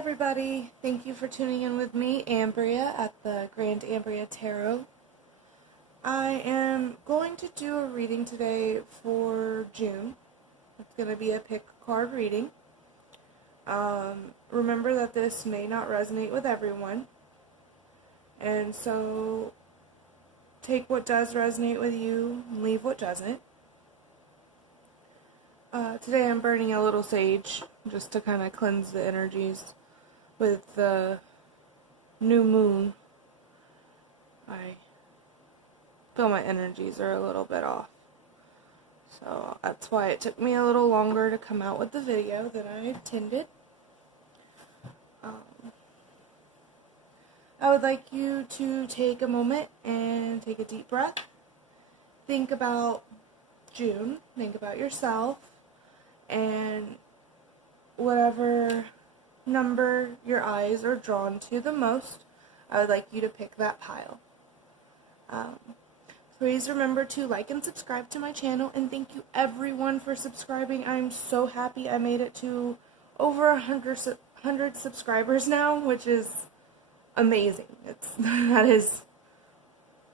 everybody. Thank you for tuning in with me, Ambrea, at TheGrandAmbreaTarot. I am going to do a reading today for June. It's going to be a pick card reading. Remember that this may not resonate with everyone, and so take what does resonate with you and leave what doesn't. Today I'm burning a little sage just to kind of cleanse the energies with the new moon. I feel my energies are a little bit off. So that's why it took me a little longer to come out with the video than I intended. I would like you to take a moment and take a deep breath. Think about June. Think about yourself. And whatever number your eyes are drawn to the most, I would like you to pick that pile. Please remember to like and subscribe to my channel, and thank you everyone for subscribing. I'm so happy I made it to over 100 subscribers now, which is amazing. That is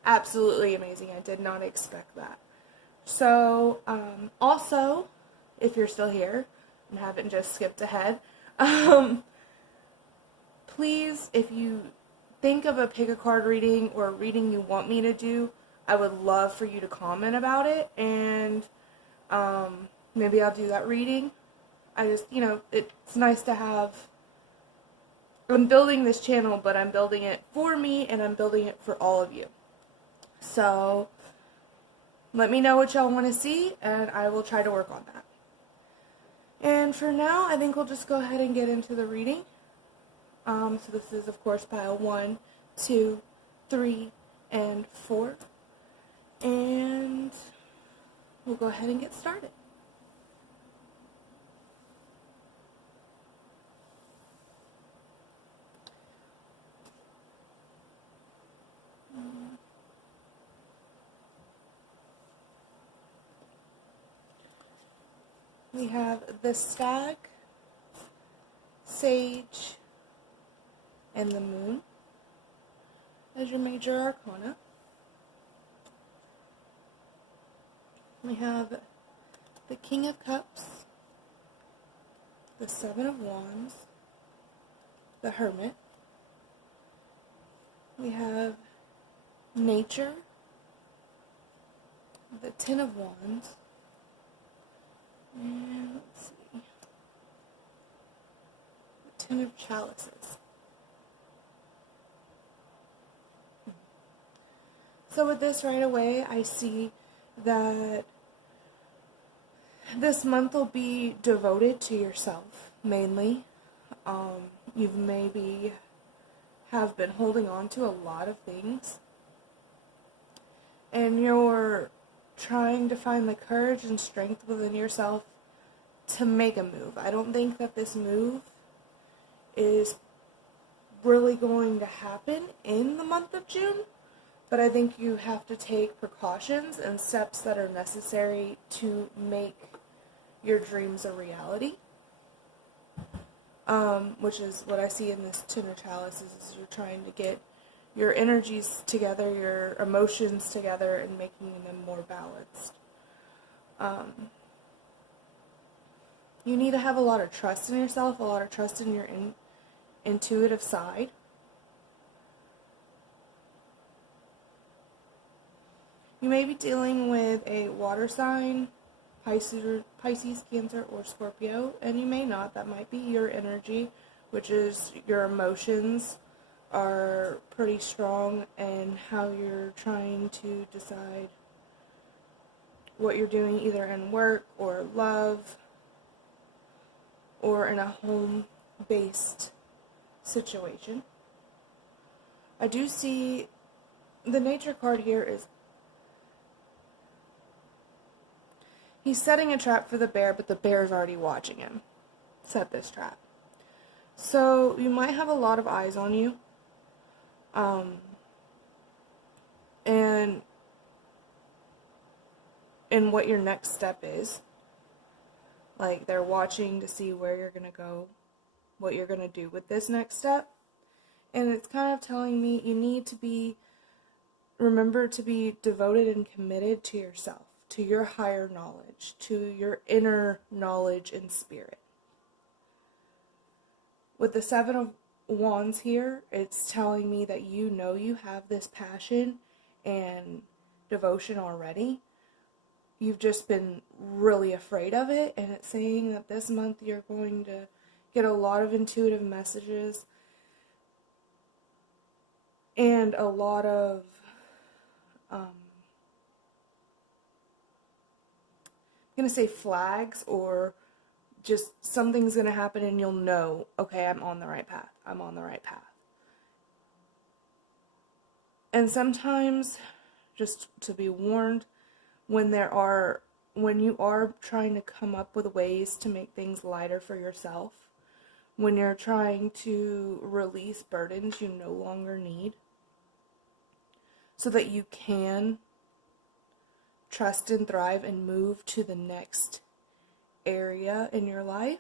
absolutely amazing. I did not expect that. So, also, if you're still here and haven't just skipped ahead, please, if you think of a pick a card reading or a reading you want me to do, I would love for you to comment about it, and maybe I'll do that reading. I just, it's nice to have, I'm building this channel, but I'm building it for me, and I'm building it for all of you. So, let me know what y'all want to see, and I will try to work on that. And for now, I think we'll just go ahead and get into the reading. So this is, of course, pile 1, 2, 3, and 4. And we'll go ahead and get started. We have the Stag, Sage, and the Moon as your major arcana. We have the King of Cups, the Seven of Wands, the Hermit. We have Nature, the Ten of Wands, and let's see, the Ten of Chalices. So with this right away, I see that this month will be devoted to yourself, mainly. You maybe have been holding on to a lot of things, and you're trying to find the courage and strength within yourself to make a move. I don't think that this move is really going to happen in the month of June, but I think you have to take precautions and steps that are necessary to make your dreams a reality. Which is what I see in this Ten of Chalices, is you're trying to get your energies together, your emotions together, and making them more balanced. You need to have a lot of trust in yourself, a lot of trust in your intuitive side. You may be dealing with a water sign, Pisces, Cancer, or Scorpio, and you may not. That might be your energy, which is your emotions are pretty strong, and how you're trying to decide what you're doing either in work or love or in a home-based situation. I do see the Nature card here is he's setting a trap for the bear, but the bear is already watching him set this trap. So you might have a lot of eyes on you. And what your next step is. Like, they're watching to see where you're going to go what you're going to do with this next step. And it's kind of telling me you need to remember to be devoted and committed to yourself, to your higher knowledge, to your inner knowledge and spirit. With the Seven of Wands here, it's telling me that you know you have this passion and devotion already. You've just been really afraid of it, and it's saying that this month you're going to get a lot of intuitive messages and a lot of I'm going to say flags, or just something's going to happen and you'll know, okay, I'm on the right path. I'm on the right path. And sometimes, just to be warned, when you are trying to come up with ways to make things lighter for yourself, when you're trying to release burdens you no longer need, so that you can trust and thrive and move to the next area in your life,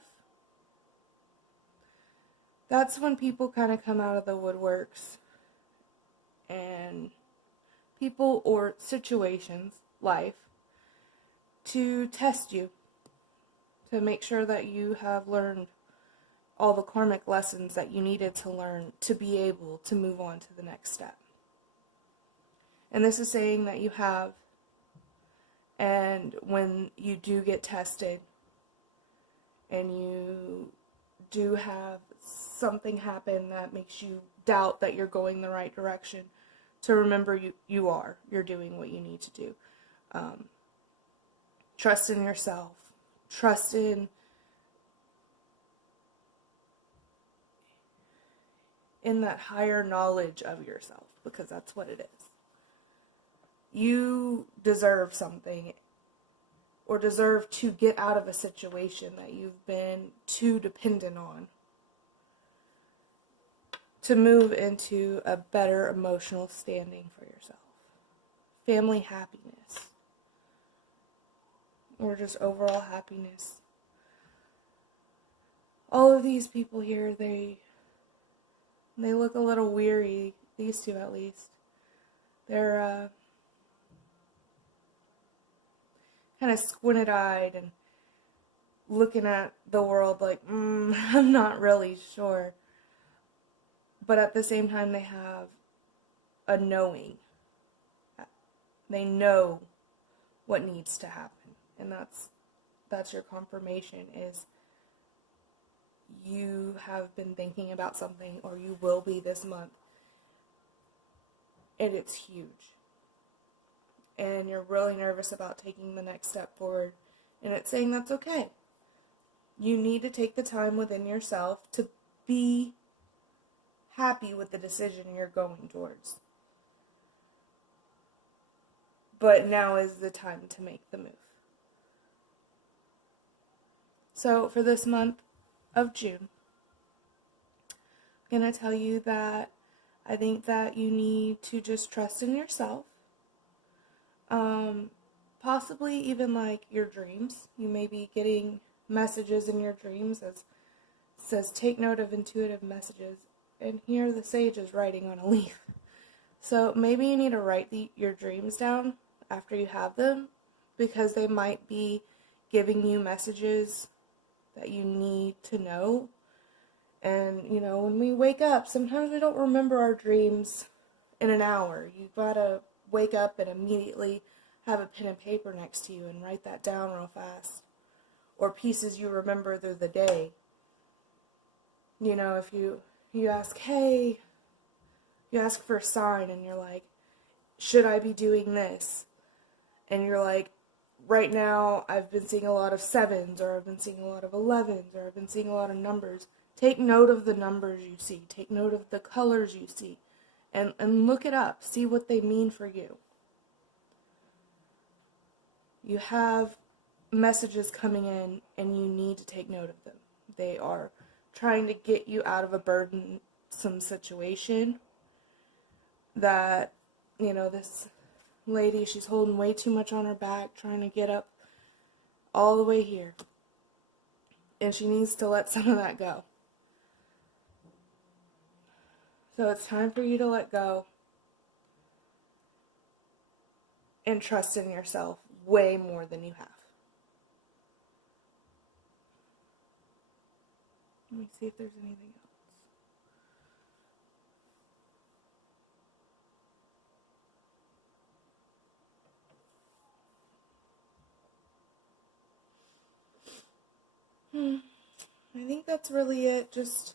that's when people kind of come out of the woodworks, and people or situations, life, to test you, to make sure that you have learned all the karmic lessons that you needed to learn to be able to move on to the next step. And this is saying that you have, and when you do get tested and you do have something happen that makes you doubt that you're going the right direction, to remember you're doing what you need to do. Trust in yourself. Trust in that higher knowledge of yourself, because that's what it is. You deserve something, or deserve to get out of a situation that you've been too dependent on, to move into a better emotional standing for yourself. Family happiness, or just overall happiness. All of these people here, they look a little weary, these two at least. They're kind of squinted-eyed and looking at the world like, I'm not really sure. But at the same time, they have a knowing. They know what needs to happen. And that's your confirmation, is you have been thinking about something, or you will be this month, and it's huge. And you're really nervous about taking the next step forward, and it's saying that's okay. You need to take the time within yourself to be happy with the decision you're going towards. But now is the time to make the move. So for this month of June, I'm going to tell you that I think that you need to just trust in yourself. Possibly even like your dreams. You may be getting messages in your dreams as says take note of intuitive messages, and here the sage is writing on a leaf. So maybe you need to write your dreams down after you have them, because they might be giving you messages that you need to know. And when we wake up, sometimes we don't remember our dreams in an hour. You gotta wake up and immediately have a pen and paper next to you and write that down real fast. Or pieces you remember through the day. If you ask, hey, you ask for a sign and you're like, should I be doing this? And you're like, right now I've been seeing a lot of 7s, or I've been seeing a lot of 11s, or I've been seeing a lot of numbers. Take note of the numbers you see. Take note of the colors you see. And look it up. See what they mean for you. You have messages coming in, and you need to take note of them. They are trying to get you out of a burdensome situation that, this lady, she's holding way too much on her back, trying to get up all the way here. And she needs to let some of that go. So it's time for you to let go and trust in yourself way more than you have. Let me see if there's anything else. I think that's really it. Just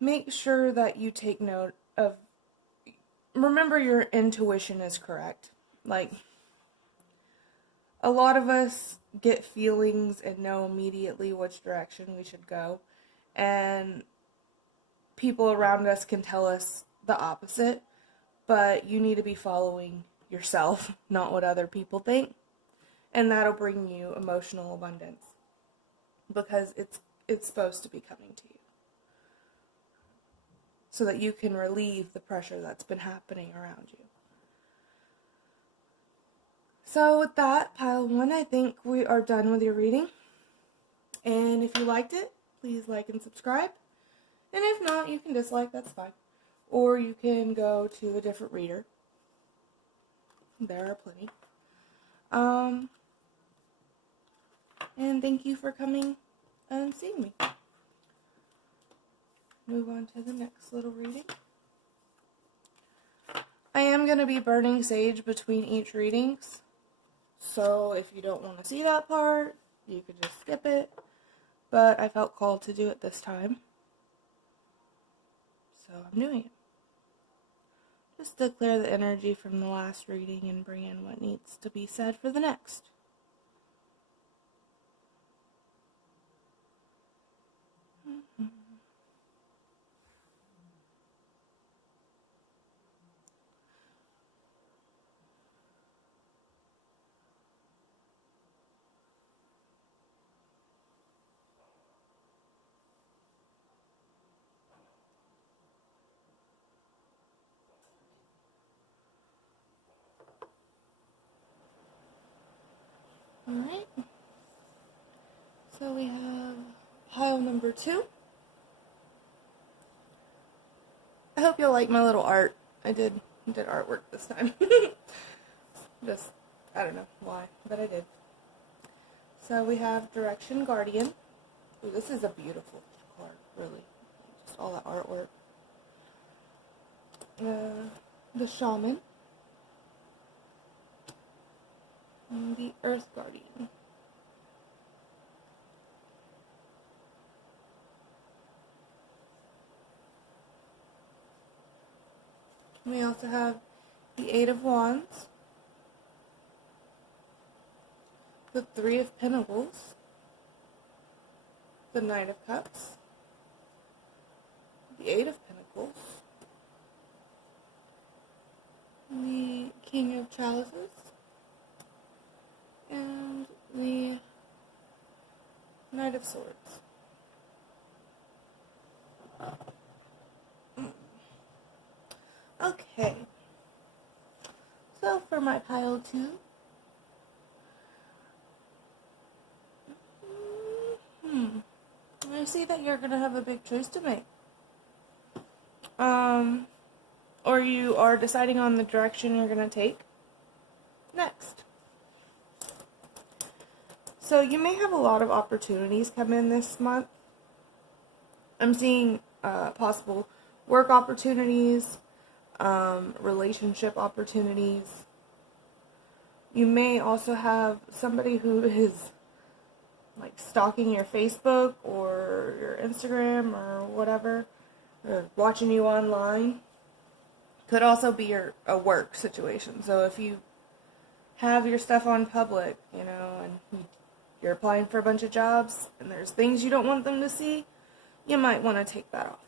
make sure that you take note of, remember your intuition is correct. Like, a lot of us get feelings and know immediately which direction we should go. And people around us can tell us the opposite. But you need to be following yourself, not what other people think. And that'll bring you emotional abundance. Because it's supposed to be coming to you. So that you can relieve the pressure that's been happening around you. So with that, pile 1, I think we are done with your reading. And if you liked it, please like and subscribe. And if not, you can dislike, that's fine. Or you can go to a different reader. There are plenty. And thank you for coming and seeing me. Move on to the next little reading. I am going to be burning sage between each readings. So if you don't want to see that part, you could just skip it. But I felt called to do it this time. So I'm doing it. Just to clear the energy from the last reading and bring in what needs to be said for the next. Alright, so we have pile number 2. I hope you'll like my little art. I did artwork this time. Just, I don't know why, but I did. So we have Direction Guardian. Ooh, this is a beautiful card, really. Just all that artwork. The Shaman. And the Earth Guardian. We also have the Eight of Wands, the Three of Pentacles, the Knight of Cups, the Eight of Pentacles, the King of Chalices, and the Knight of Swords. Okay, so for my pile 2, I see that you're going to have a big choice to make. Or you are deciding on the direction you're going to take next. So you may have a lot of opportunities come in this month. I'm seeing possible work opportunities, relationship opportunities. You may also have somebody who is like stalking your Facebook or your Instagram or whatever, or watching you online. Could also be a work situation. So if you have your stuff on public, and you're applying for a bunch of jobs and there's things you don't want them to see, you might want to take that off.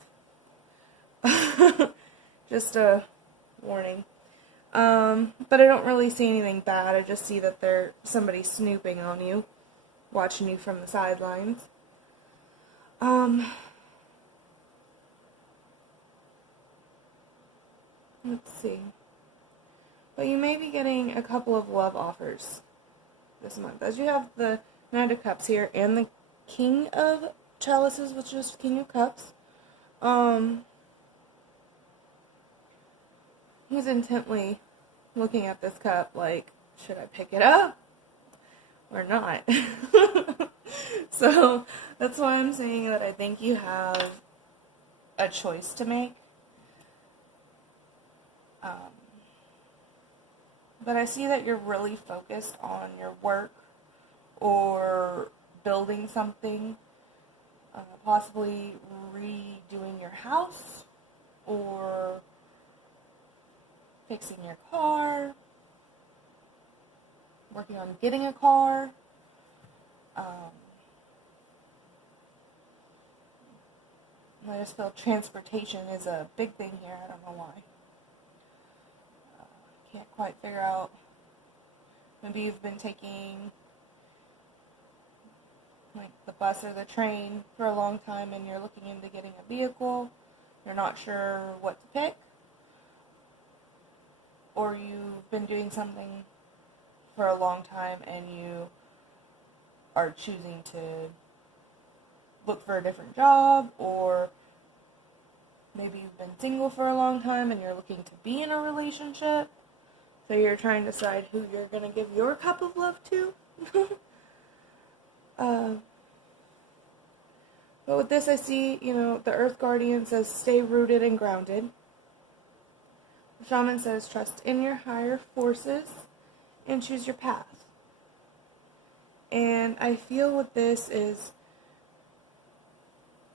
Just a warning. But I don't really see anything bad. I just see that somebody's snooping on you, watching you from the sidelines. Let's see. But you may be getting a couple of love offers this month, as you have the Knight of Cups here and the King of Chalices, which is King of Cups. He's intently looking at this cup like, should I pick it up or not? So that's why I'm saying that I think you have a choice to make. But I see that you're really focused on your work or building something, possibly redoing your house or fixing your car, working on getting a car. I just feel transportation is a big thing here. I don't know why. Can't quite figure out. Maybe you've been taking like the bus or the train for a long time and you're looking into getting a vehicle. You're not sure what to pick. Or you've been doing something for a long time and you are choosing to look for a different job, or maybe you've been single for a long time and you're looking to be in a relationship. So you're trying to decide who you're going to give your cup of love to. But with this I see, the Earth Guardian says stay rooted and grounded. The Shaman says trust in your higher forces and choose your path. And I feel with this is,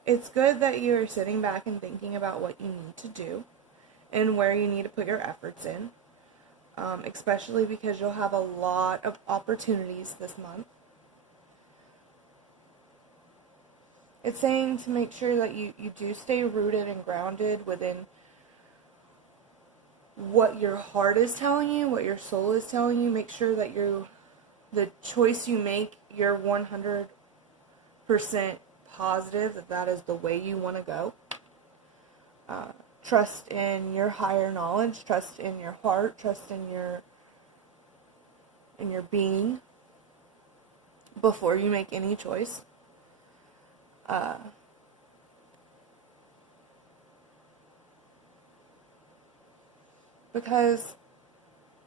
it's good that you're sitting back and thinking about what you need to do and where you need to put your efforts in. Especially because you'll have a lot of opportunities this month. It's saying to make sure that you do stay rooted and grounded within what your heart is telling you, what your soul is telling you. Make sure that the choice you make, you're 100% positive that is the way you want to go. Trust in your higher knowledge, trust in your heart, trust in your being before you make any choice. Because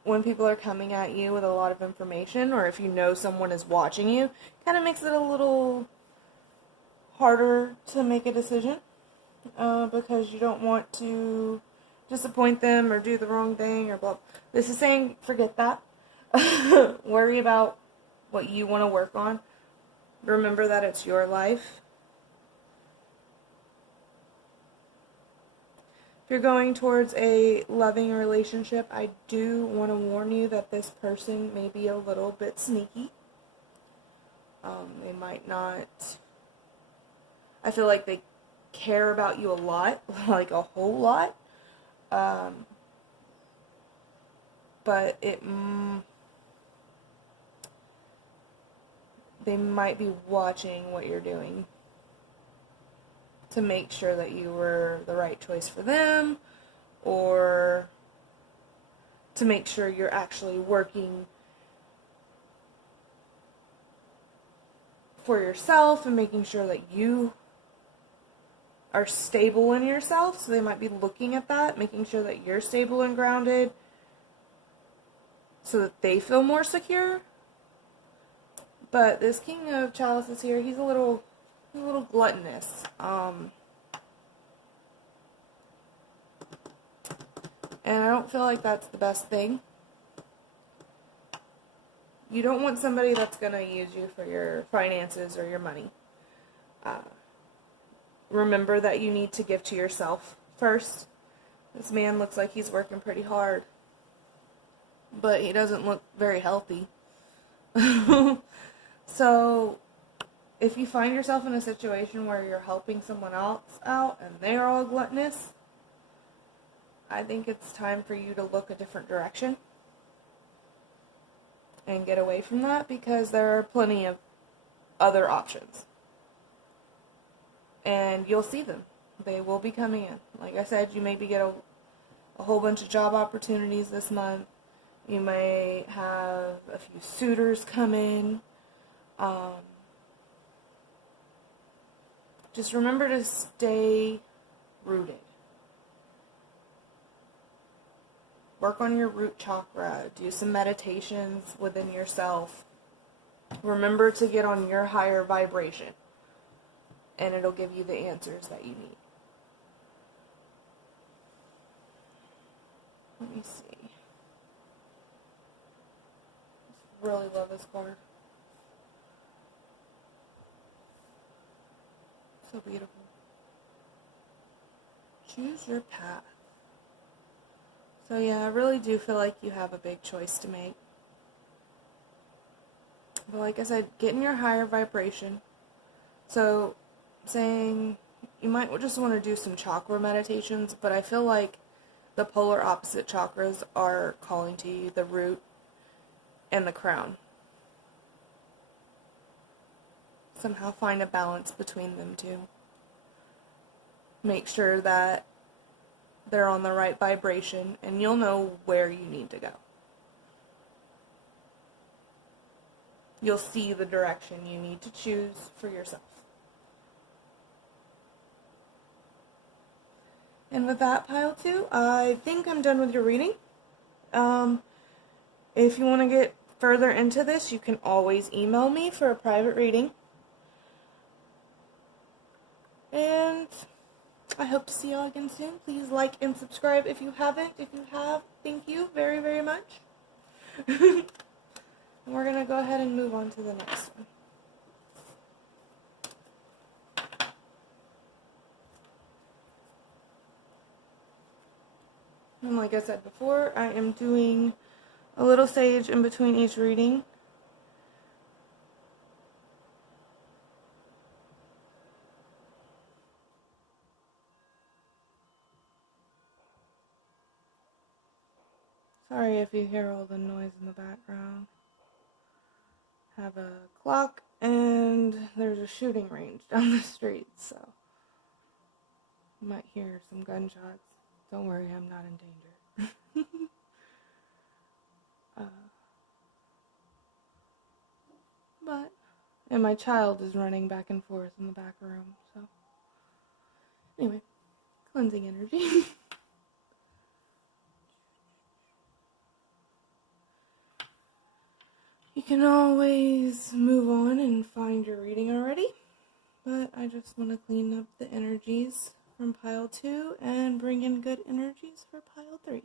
when people are coming at you with a lot of information, or if you know someone is watching you, kind of makes it a little harder to make a decision. Because you don't want to disappoint them or do the wrong thing or blah. This is saying forget that. Worry about what you want to work on. Remember that it's your life. If you're going towards a loving relationship, I do want to warn you that this person may be a little bit sneaky. They might not... I feel like they care about you a lot, like a whole lot, but they might be watching what you're doing to make sure that you were the right choice for them, or to make sure you're actually working for yourself and making sure that you are stable in yourself. So they might be looking at that, making sure that you're stable and grounded so that they feel more secure. But this King of Chalices here, he's a little gluttonous. And I don't feel like that's the best thing. You don't want somebody that's going to use you for your finances or your money. Remember that you need to give to yourself first. This man looks like he's working pretty hard, but he doesn't look very healthy. So, if you find yourself in a situation where you're helping someone else out and they're all gluttonous, I think it's time for you to look a different direction and get away from that, because there are plenty of other options. And you'll see them. They will be coming in. Like I said, you maybe get a whole bunch of job opportunities this month. You may have a few suitors come in. Just remember to stay rooted. work on your root chakra, do some meditations within yourself. Remember to get on your higher vibration, and it'll give you the answers that you need. Let me see. I really love this card. So beautiful. Choose your path. So yeah, I really do feel like you have a big choice to make. But like I said, get in your higher vibration. So saying you might just want to do some chakra meditations, but I feel like the polar opposite chakras are calling to you, the root and the crown. Somehow find a balance between them two. Make sure that they're on the right vibration, and you'll know where you need to go. You'll see the direction you need to choose for yourself. And with that, pile 2, I think I'm done with your reading. If you want to get further into this, you can always email me for a private reading. And I hope to see y'all again soon. Please like and subscribe if you haven't. If you have, thank you very, very much. And we're going to go ahead and move on to the next one. And like I said before, I am doing a little sage in between each reading. Sorry if you hear all the noise in the background. Have a clock, and there's a shooting range down the street, so you might hear some gunshots. Don't worry, I'm not in danger. And my child is running back and forth in the back room, so anyway, cleansing energy. You can always move on and find your reading already, but I just want to clean up the energies from pile 2 and bring in good energies for pile 3.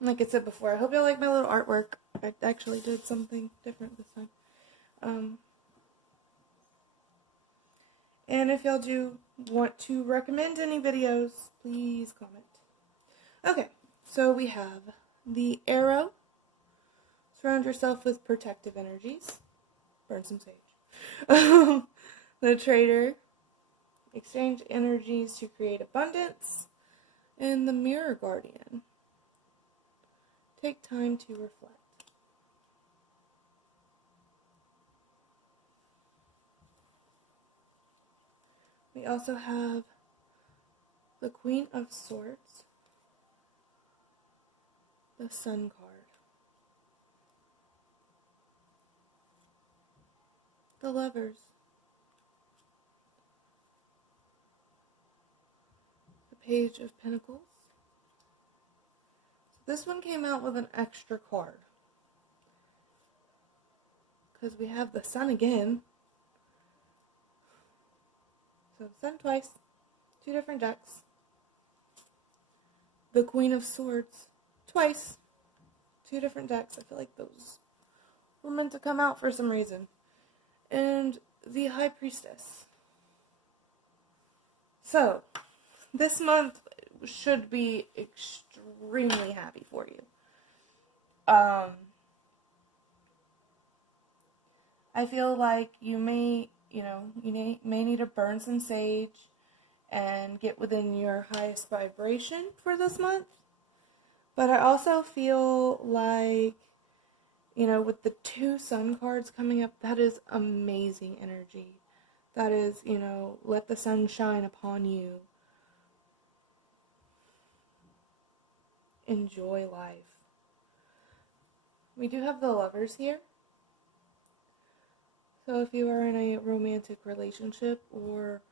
Like I said before, I hope you like my little artwork. I actually did something different this time. And if y'all do want to recommend any videos, please comment. Okay, so we have the arrow. Surround yourself with protective energies. Burn some sage. The trader. Exchange energies to create abundance. And the mirror guardian. Take time to reflect. We also have the Queen of Swords, the Sun card, the Lovers, the Page of Pentacles. So this one came out with an extra card, because we have the Sun again. So Sun twice, 2 different decks. The Queen of Swords twice, 2 different decks. I feel like those were meant to come out for some reason. And the High Priestess. So, this month should be extremely happy for you. I feel like you may need to burn some sage and get within your highest vibration for this month. But I also feel like, with the 2 Sun cards coming up, that is amazing energy. That is, let the sun shine upon you. Enjoy life. We do have the Lovers here. So if you are in a romantic relationship or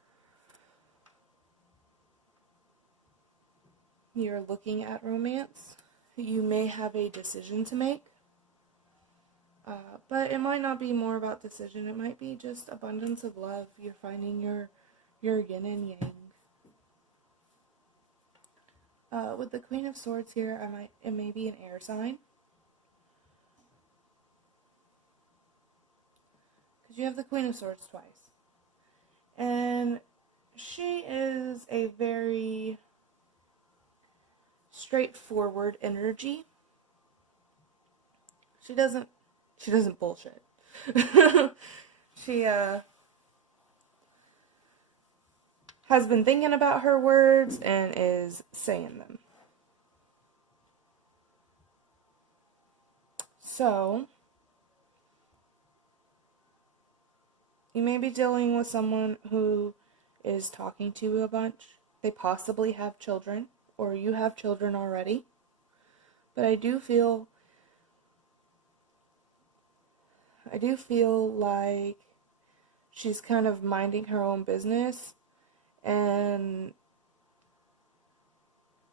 you're looking at romance, you may have a decision to make. But it might not be more about decision. It might be just abundance of love. You're finding your yin and yang. With the Queen of Swords here, it may be an air sign. Because you have the Queen of Swords twice. And she is a very straightforward energy. She doesn't bullshit. She has been thinking about her words and is saying them. So, you may be dealing with someone who is talking to you a bunch. They possibly have children, or you have children already. But I do feel like she's kind of minding her own business and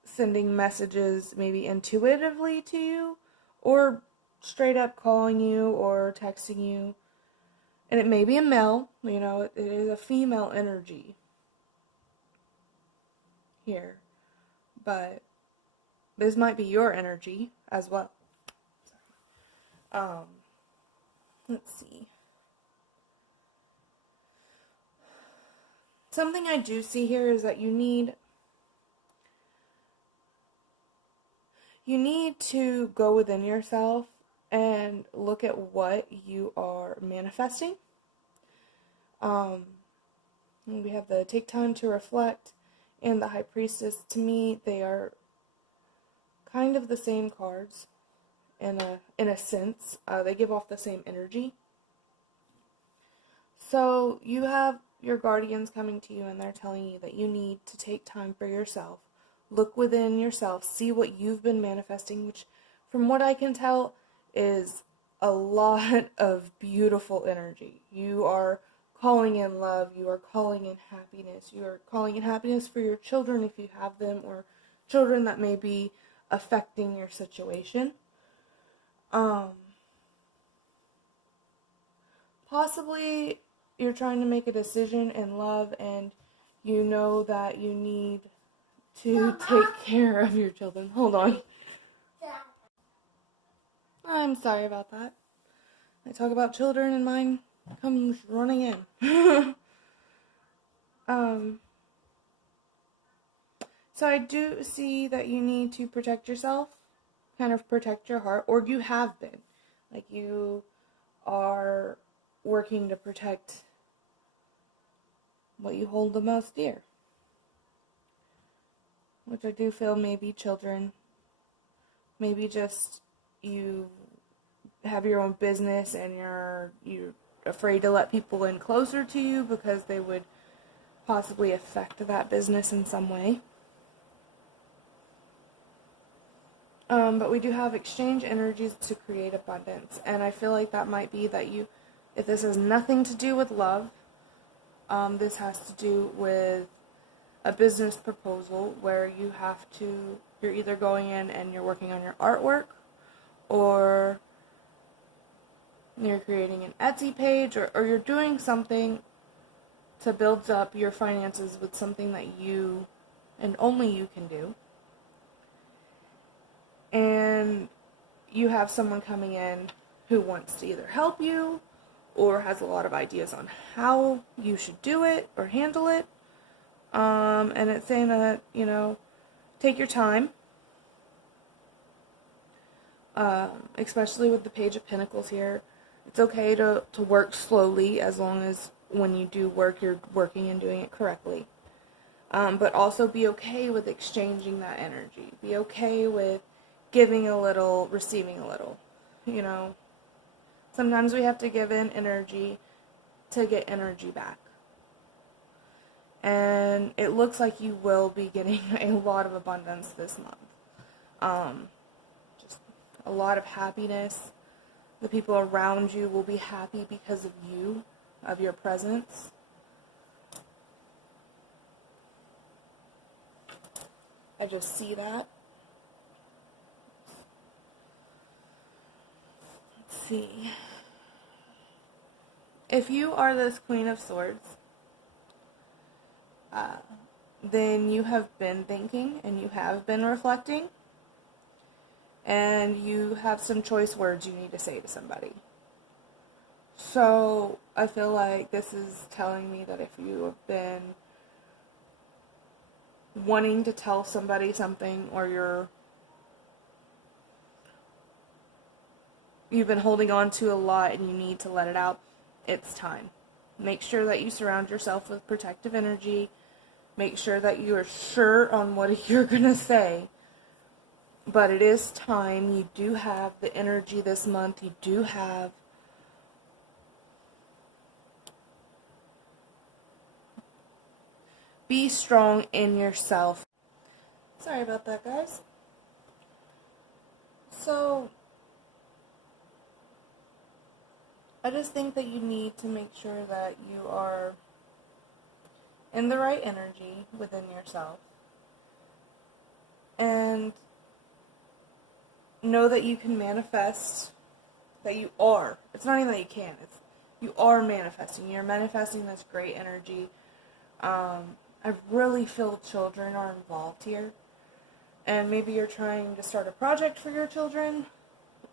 sending messages maybe intuitively to you, or straight up calling you or texting you. And it may be a male, it is a female energy here. But this might be your energy as well. Let's see. Something I do see here is that you need to go within yourself and look at what you are manifesting. We have the take time to reflect and the High Priestess. To me, they are kind of the same cards in a sense. They give off the same energy. So you have your guardians coming to you and they're telling you that you need to take time for yourself. Look within yourself, see what you've been manifesting, which from what I can tell is a lot of beautiful energy. You are calling in love, you are calling in happiness, you are calling in happiness for your children if you have them, or children that may be affecting your situation. Possibly you're trying to make a decision in love and you know that you need to take care of your children. Hold on. I'm sorry about that. I talk about children and mine comes running in. So I do see that you need to protect yourself, kind of protect your heart, or you have been. Like you are working to protect what you hold the most dear. Which I do feel maybe children, maybe just you have your own business and you're afraid to let people in closer to you because they would possibly affect that business in some way. But we do have exchange energies to create abundance, and I feel like that might be that if this has nothing to do with love, this has to do with a business proposal where you're either going in and you're working on your artwork, or you're creating an Etsy page, or you're doing something to build up your finances with something that you and only you can do. And you have someone coming in who wants to either help you or has a lot of ideas on how you should do it or handle it. And it's saying that, take your time. Especially with the Page of Pentacles here. It's okay to work slowly as long as when you do work, you're working and doing it correctly. But also be okay with exchanging that energy. Be okay with giving a little, receiving a little. Sometimes we have to give in energy to get energy back. And it looks like you will be getting a lot of abundance this month. Just a lot of happiness. The people around you will be happy because of you. of your presence. I just see that. Let's see. If you are this Queen of Swords, then you have been thinking and you have been reflecting, and you have some choice words you need to say to somebody. So I feel like this is telling me that if you have been wanting to tell somebody something, or you've been holding on to a lot and you need to let it out, it's time. Make sure that you surround yourself with protective energy. Make sure that you are sure on what you're going to say. But it is time. You do have the energy this month. You do have be strong in yourself. Sorry about that, guys. So I just think that you need to make sure that you are in the right energy within yourself. And know that you can manifest, that you are. It's not even that you can. It's you are manifesting. You're manifesting this great energy. I really feel children are involved here. And maybe you're trying to start a project for your children,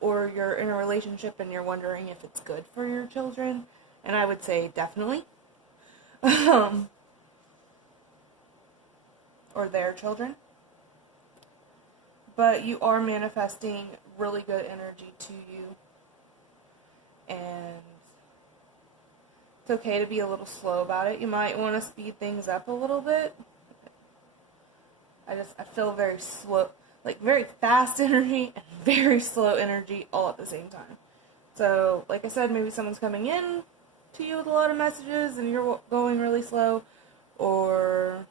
or you're in a relationship and you're wondering if it's good for your children. And I would say definitely. Or their children. But you are manifesting really good energy to you. And it's okay to be a little slow about it. You might want to speed things up a little bit. I feel very slow, like very fast energy and very slow energy all at the same time. So, like I said, maybe someone's coming in to you with a lot of messages and you're going really slow, or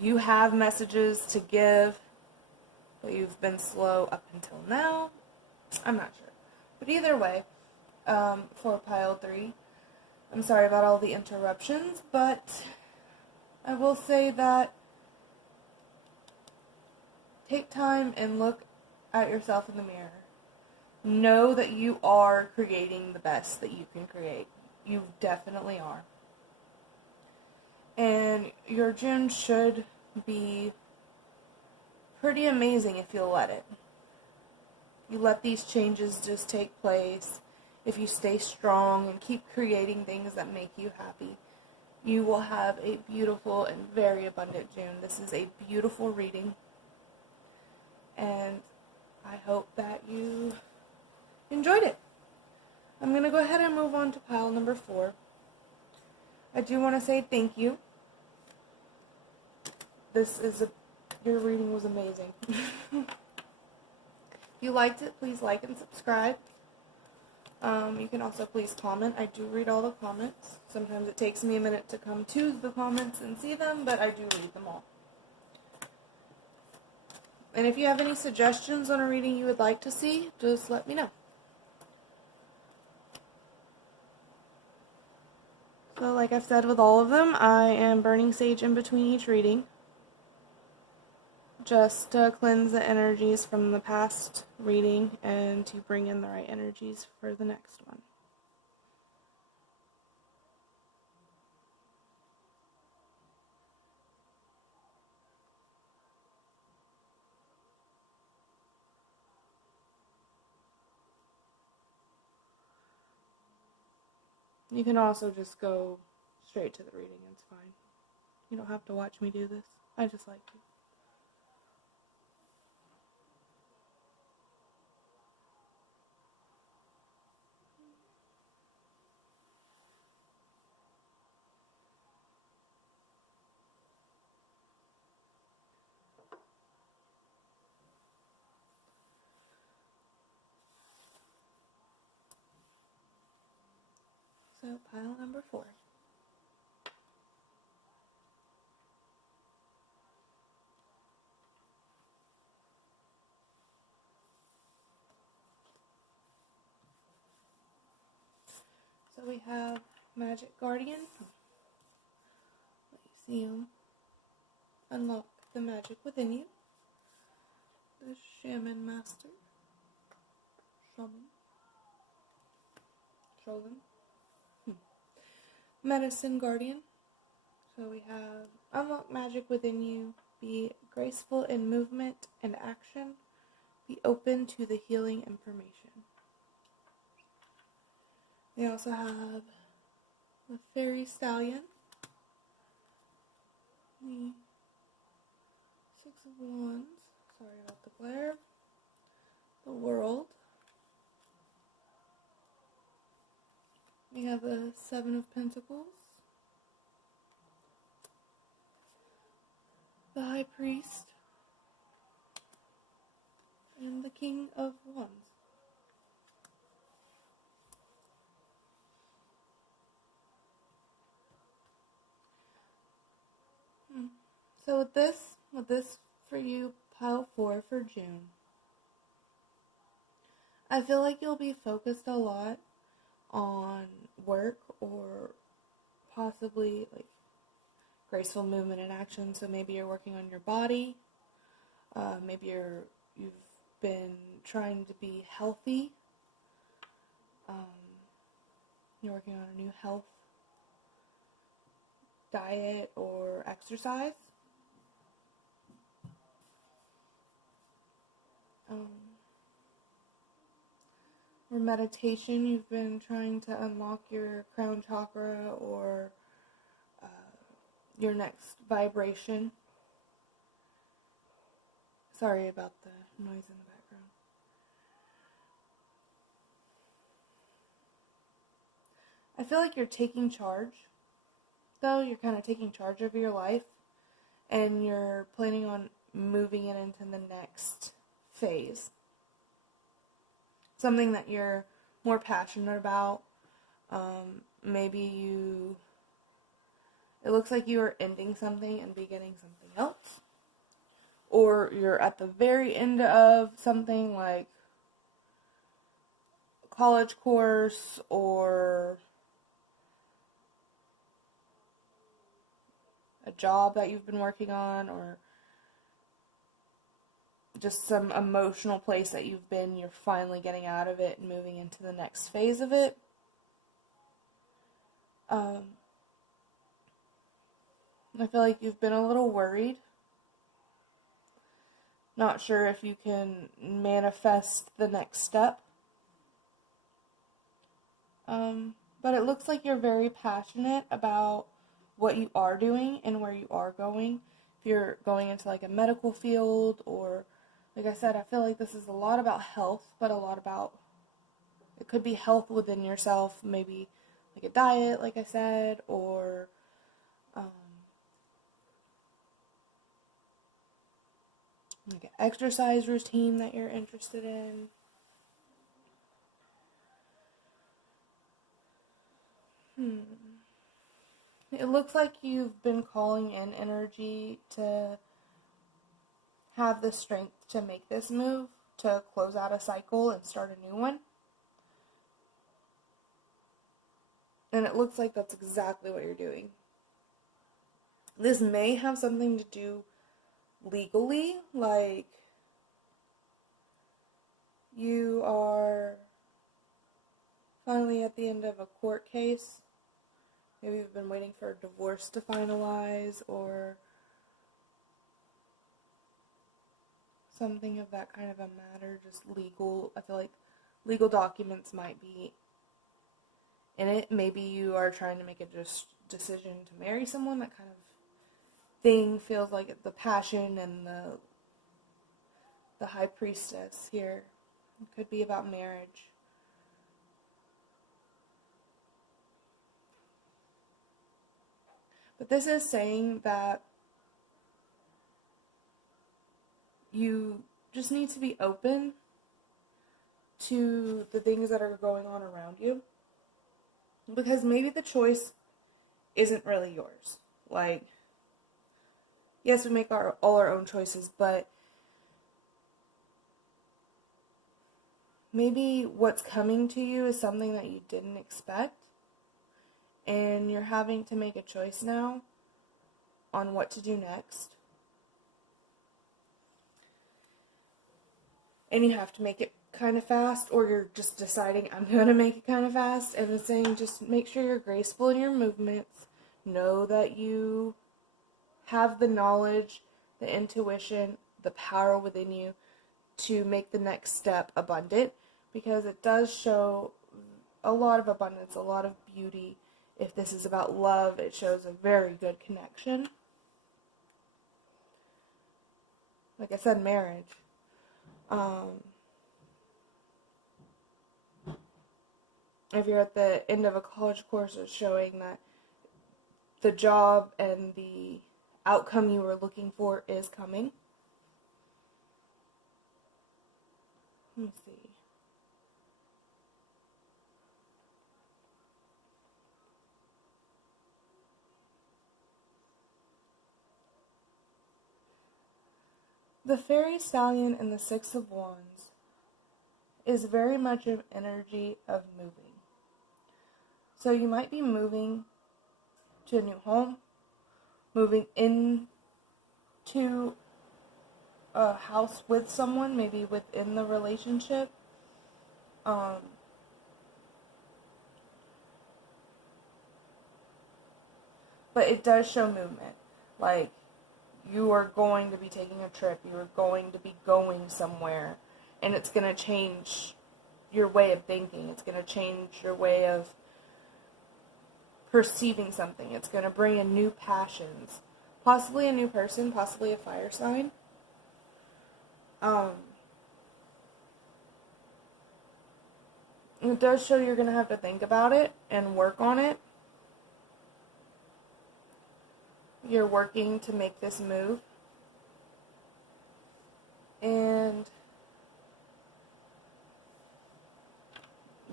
you have messages to give, but you've been slow up until now. I'm not sure. But either way, for pile 3, I'm sorry about all the interruptions, but I will say that take time and look at yourself in the mirror. Know that you are creating the best that you can create. You definitely are. And your June should be pretty amazing if you'll let it. You let these changes just take place. If you stay strong and keep creating things that make you happy, you will have a beautiful and very abundant June. This is a beautiful reading. And I hope that you enjoyed it. I'm going to go ahead and move on to pile number 4. I do want to say thank you. Your reading was amazing. If you liked it, please like and subscribe. You can also please comment. I do read all the comments. Sometimes it takes me a minute to come to the comments and see them, but I do read them all. And if you have any suggestions on a reading you would like to see, just let me know. So like I've said with all of them, I am burning sage in between each reading, just to cleanse the energies from the past reading and to bring in the right energies for the next one. You can also just go straight to the reading, it's fine. You don't have to watch me do this. I just like to. So, pile number 4. So we have Magic Guardian. Let you see him. Unlock the magic within you. The Shaman Master. Shaman. Medicine Guardian. So we have unlock magic within you. Be graceful in movement and action. Be open to the healing information. We also have the Fairy Stallion. The Six of Wands. Sorry about the glare. The World. We have the Seven of Pentacles. The High Priest. And the King of Wands. So with this for you, pile 4 for June. I feel like you'll be focused a lot on work or possibly like graceful movement and action. So maybe you're working on your body. Maybe you've been trying to be healthy. You're working on a new health diet or exercise. Or meditation, you've been trying to unlock your crown chakra or your next vibration. Sorry about the noise in the background. I feel like you're taking charge, though. You're kind of taking charge of your life, and you're planning on moving it into the next phase. Something that you're more passionate about. Maybe it looks like you are ending something and beginning something else. Or you're at the very end of something like a college course or a job that you've been working on, or just some emotional place that you've been, you're finally getting out of it and moving into the next phase of it. I feel like you've been a little worried. Not sure if you can manifest the next step. But it looks like you're very passionate about what you are doing and where you are going. If you're going into like a medical field, or like I said, I feel like this is a lot about health, but a lot about, it could be health within yourself, maybe like a diet, like I said, or like an exercise routine that you're interested in. It looks like you've been calling in energy to have the strength to make this move, to close out a cycle and start a new one. And it looks like that's exactly what you're doing. This may have something to do legally, like you are finally at the end of a court case. Maybe you've been waiting for a divorce to finalize, or something of that kind of a matter, just legal. I feel like legal documents might be in it. Maybe you are trying to make a decision to marry someone. That kind of thing feels like the passion and the High Priestess here. It could be about marriage. But this is saying that you just need to be open to the things that are going on around you. Because maybe the choice isn't really yours. Like, yes, we make all our own choices, but maybe what's coming to you is something that you didn't expect. and you're having to make a choice now on what to do next. And you have to make it kind of fast, or you're just deciding, I'm going to make it kind of fast, and it's saying just make sure you're graceful in your movements. Know that you have the knowledge, the intuition, the power within you to make the next step abundant, because it does show a lot of abundance, a lot of beauty. If this is about love, it shows a very good connection. Like I said, marriage. If you're at the end of a college course, it's showing that the job and the outcome you were looking for is coming. Let me see. The Fairy Stallion in the Six of Wands is very much an energy of moving. So you might be moving to a new home, moving into a house with someone, maybe within the relationship. But it does show movement. Like, you are going to be taking a trip, you are going to be going somewhere, and it's going to change your way of thinking. It's going to change your way of perceiving something. It's going to bring in new passions. Possibly a new person, possibly a fire sign. It does show you're going to have to think about it and work on it. You're working to make this move. And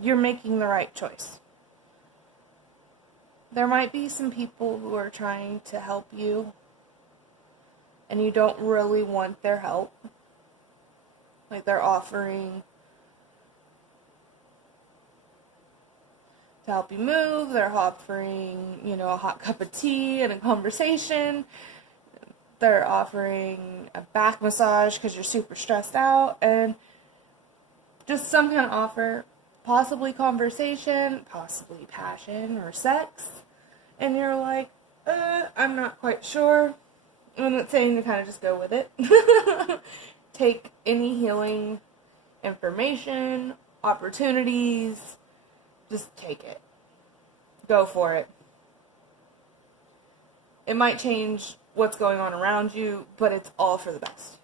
you're making the right choice. There might be some people who are trying to help you, and you don't really want their help. Like, they're offering to help you move, they're offering, a hot cup of tea and a conversation. They're offering a back massage because you're super stressed out, and just some kind of offer, possibly conversation, possibly passion or sex, and you're like, I'm not quite sure. I'm not saying to kind of just go with it. Take any healing information, opportunities, just take it. Go for it. It might change what's going on around you, but it's all for the best.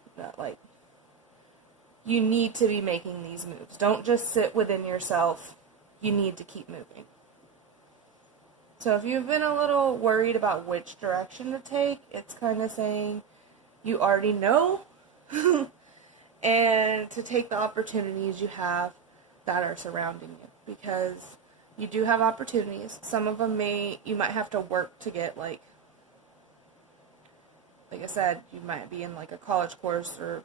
You need to be making these moves. Don't just sit within yourself. You need to keep moving. So if you've been a little worried about which direction to take, it's kind of saying you already know and to take the opportunities you have that are surrounding you, because you do have opportunities. Some of them you might have to work to get, like I said, you might be in like a college course or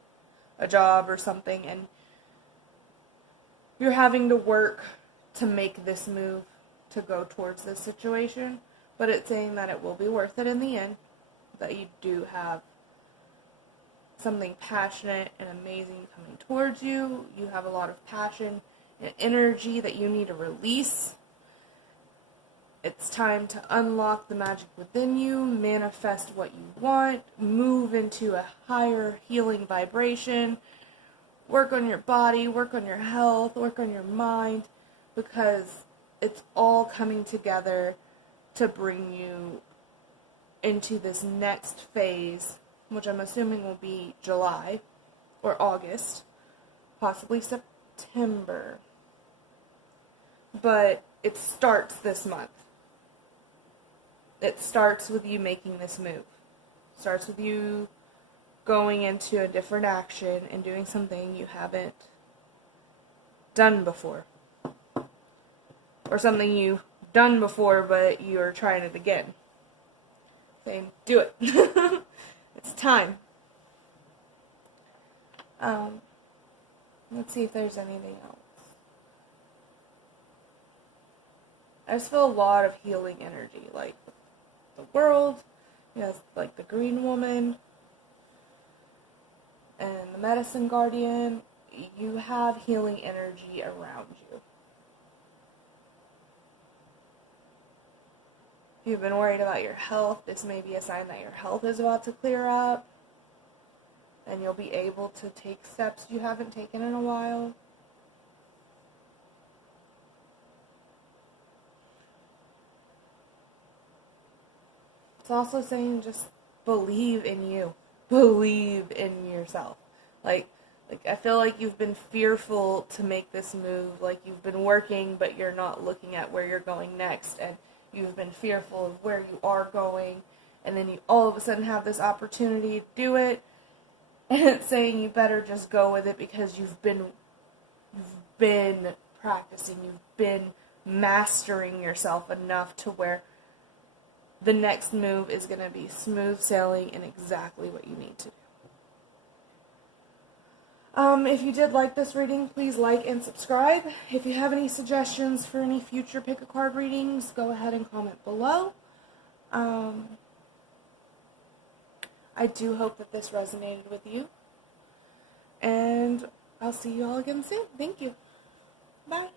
a job or something, and you're having to work to make this move to go towards this situation, but it's saying that it will be worth it in the end, that you do have something passionate and amazing coming towards you. You have a lot of passion and energy that you need to release. It's time to unlock the magic within you, manifest what you want, move into a higher healing vibration, work on your body, work on your health, work on your mind, because it's all coming together to bring you into this next phase, which I'm assuming will be July or August, possibly September. But it starts this month. It starts with you making this move. It starts with you going into a different action and doing something you haven't done before. Or something you've done before, but you're trying it again. Saying, do it. It's time. Let's see if there's anything else. I just feel a lot of healing energy, like the world, like the green woman and the medicine guardian. You have healing energy around you. If you've been worried about your health, this may be a sign that your health is about to clear up, and you'll be able to take steps you haven't taken in a while. It's also saying just believe in you. Believe in yourself. Like I feel like you've been fearful to make this move. Like you've been working, but you're not looking at where you're going next. And you've been fearful of where you are going. And then you all of a sudden have this opportunity to do it. And it's saying you better just go with it because you've been practicing. You've been mastering yourself enough to where the next move is going to be smooth sailing and exactly what you need to do. If you did like this reading, please like and subscribe. If you have any suggestions for any future pick a card readings, go ahead and comment below. I do hope that this resonated with you. And I'll see you all again soon. Thank you. Bye.